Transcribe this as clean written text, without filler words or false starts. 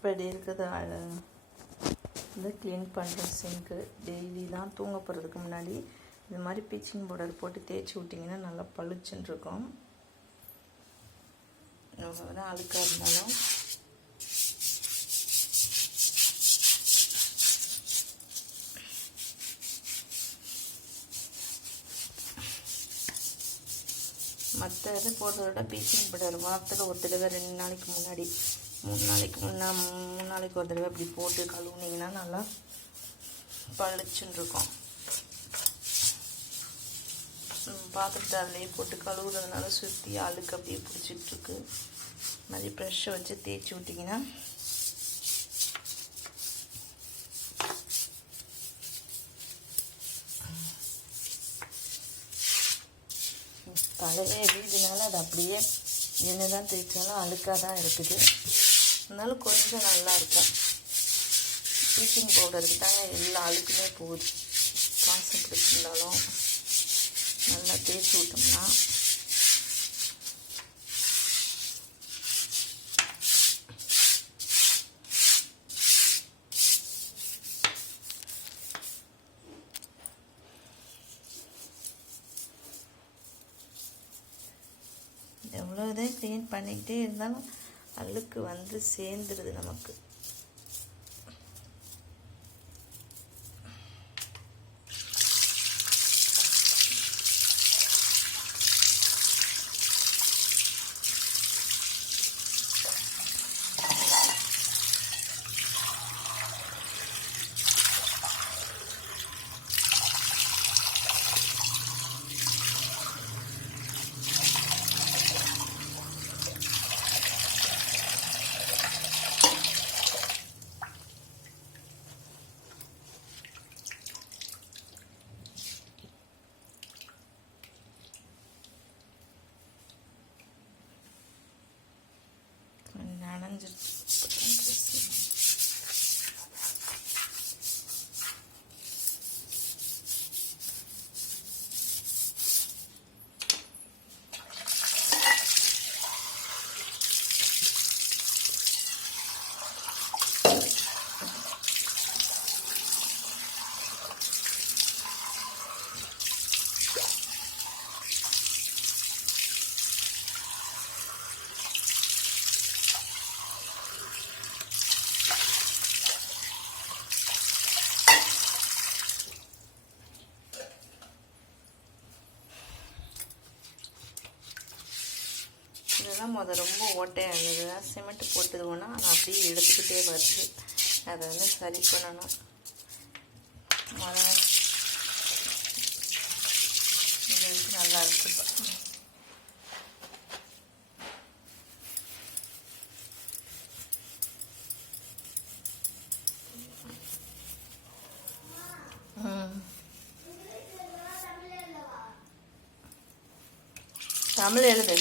இப்படி இருக்குது வந்து க்ளீன் பண்ணுற சிங்க்கு டெய்லி தான் தூங்க போகிறதுக்கு முன்னாடி இது மாதிரி ப்ளீச்சிங் பவுடர் போட்டு தேய்ச்சி விட்டிங்கன்னா நல்லா பளிச்சுன்னு இருக்கும். எவ்வளோ தான் அழுக்காக இருந்தாலும் மற்ற இது போடுறத விட ப்ளீச்சிங் பவுடர் வாரத்தில் ஒரு தடவை 2 நாளைக்கு முன்னாடி 3 நாளைக்கு ஒரு தடவை அப்படி போட்டு கழுவுனிங்கன்னா நல்லா பளிச்சுன்னு இருக்கும். பாத்திரத்தை அதிலே போட்டு கழுவுறதுனால சுற்றி அழுக்கு அப்படியே பிடிச்சிட்ருக்கு. மாதிரி ப்ரெஷ்ஷை வச்சு தேய்ச்சி விட்டிங்கன்னா தலையே வீடுனால அது அப்படியே என்ன தான் தேய்ச்சாலும் அழுக்காக தான் இருக்குது. அதனால கொஞ்சம் நல்லாயிருக்கும். ப்ளீச்சிங் பவுடருக்கு தாங்க எல்லா அழுக்குமே போகுது. வாசம் பிடிச்சிருந்தாலும் நல்லா தேய்ச்சி விட்டோம்னா எவ்வளோதே க்ளீன் பண்ணிக்கிட்டே இருந்தாலும் அழுக்கு வந்து சேர்ந்துடுது நமக்கு. இதெல்லாம் ரொம்ப ஓட்டையாக இருந்தது. சிமெண்ட் போட்டுதுவோன்னா அது அப்படியே எடுத்துக்கிட்டே வருது. அதை வந்து சரி பண்ணணும். இது நல்லா இருக்கு. தமிழ் எழுது.